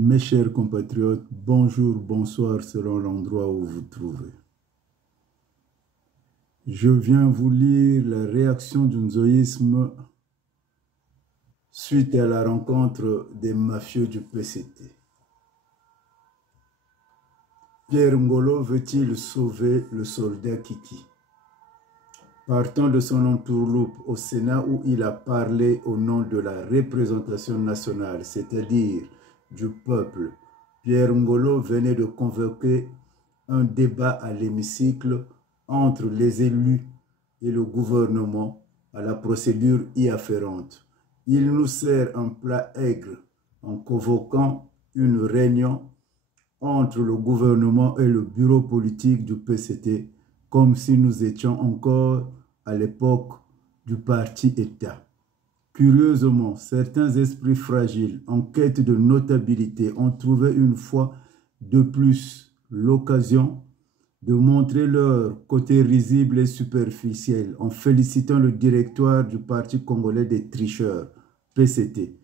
Mes chers compatriotes, bonjour, bonsoir selon l'endroit où vous vous trouvez. Je viens vous lire la réaction du nzoïsme suite à la rencontre des mafieux du PCT. Pierre Ngolo veut-il sauver le soldat Kiki? Partant de son entourloupe au Sénat où il a parlé au nom de la représentation nationale, c'est-à-dire du peuple, Pierre Ngolo venait de convoquer un débat à l'hémicycle entre les élus et le gouvernement à la procédure y afférente. Il nous sert un plat aigre en convoquant une réunion entre le gouvernement et le bureau politique du PCT, comme si nous étions encore à l'époque du parti-État. Curieusement, certains esprits fragiles en quête de notabilité ont trouvé une fois de plus l'occasion de montrer leur côté risible et superficiel en félicitant le directoire du Parti congolais des tricheurs, PCT,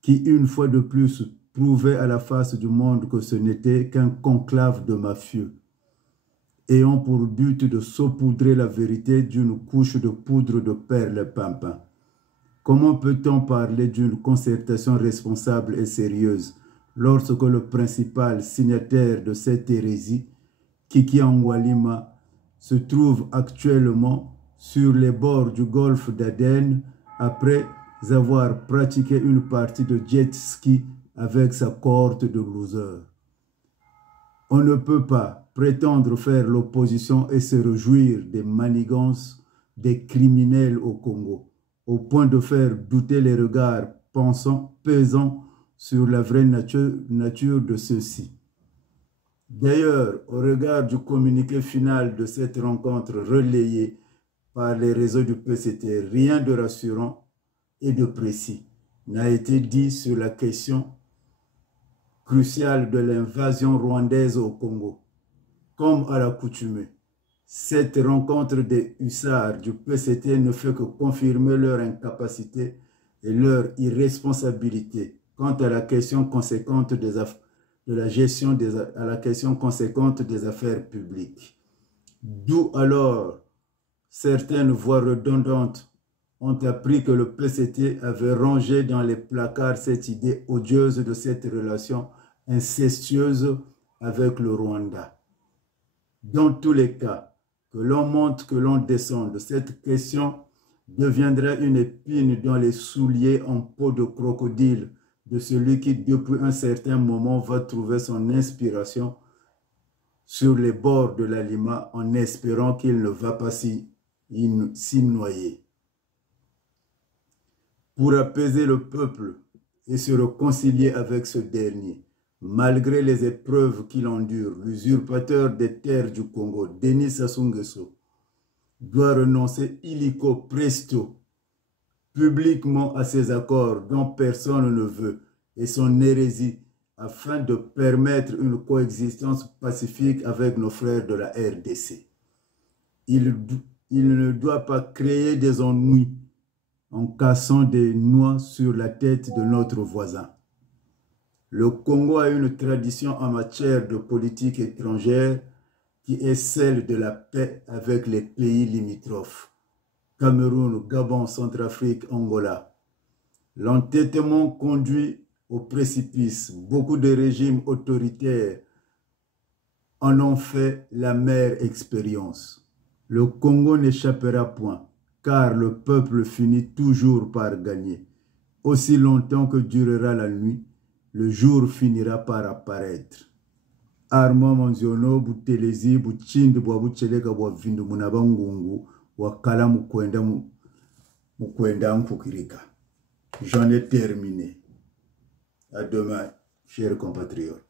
qui une fois de plus prouvait à la face du monde que ce n'était qu'un conclave de mafieux, ayant pour but de saupoudrer la vérité d'une couche de poudre de perles-pimpin. Comment peut-on parler d'une concertation responsable et sérieuse lorsque le principal signataire de cette hérésie, Kiki Angwalima, se trouve actuellement sur les bords du golfe d'Aden après avoir pratiqué une partie de jet ski avec sa cohorte de losers? On ne peut pas prétendre faire l'opposition et se réjouir des manigances des criminels au Congo, au point de faire douter les regards pesant sur la vraie nature de ceux-ci. D'ailleurs, au regard du communiqué final de cette rencontre relayée par les réseaux du PCT, rien de rassurant et de précis n'a été dit sur la question cruciale de l'invasion rwandaise au Congo. Comme à l'accoutumée, cette rencontre des hussards du PCT ne fait que confirmer leur incapacité et leur irresponsabilité quant à la question conséquente des affaires publiques. D'où alors certaines voix redondantes ont appris que le PCT avait rangé dans les placards cette idée odieuse de cette relation incestueuse avec le Rwanda. Dans tous les cas, que l'on monte, que l'on descende, cette question deviendra une épine dans les souliers en peau de crocodile de celui qui, depuis un certain moment, va trouver son inspiration sur les bords de la Lima en espérant qu'il ne va pas s'y noyer. Pour apaiser le peuple et se réconcilier avec ce dernier, malgré les épreuves qu'il endure, l'usurpateur des terres du Congo, Denis Sassou Nguesso, doit renoncer illico presto publiquement à ses accords dont personne ne veut et son hérésie afin de permettre une coexistence pacifique avec nos frères de la RDC. Il ne doit pas créer des ennuis en cassant des noix sur la tête de notre voisin. Le Congo a une tradition en matière de politique étrangère qui est celle de la paix avec les pays limitrophes, Cameroun, Gabon, Centrafrique, Angola. L'entêtement conduit au précipice. Beaucoup de régimes autoritaires en ont fait l'amère expérience. Le Congo n'échappera point, car le peuple finit toujours par gagner. Aussi longtemps que durera la nuit, le jour finira par apparaître. Armand Manziono, Boutelezi, Bouchinde, Bouaboucheleka, Bouavindu, Munabangungu, Wakala Mukwenda Mpukirika. J'en ai terminé. À demain, chers compatriotes.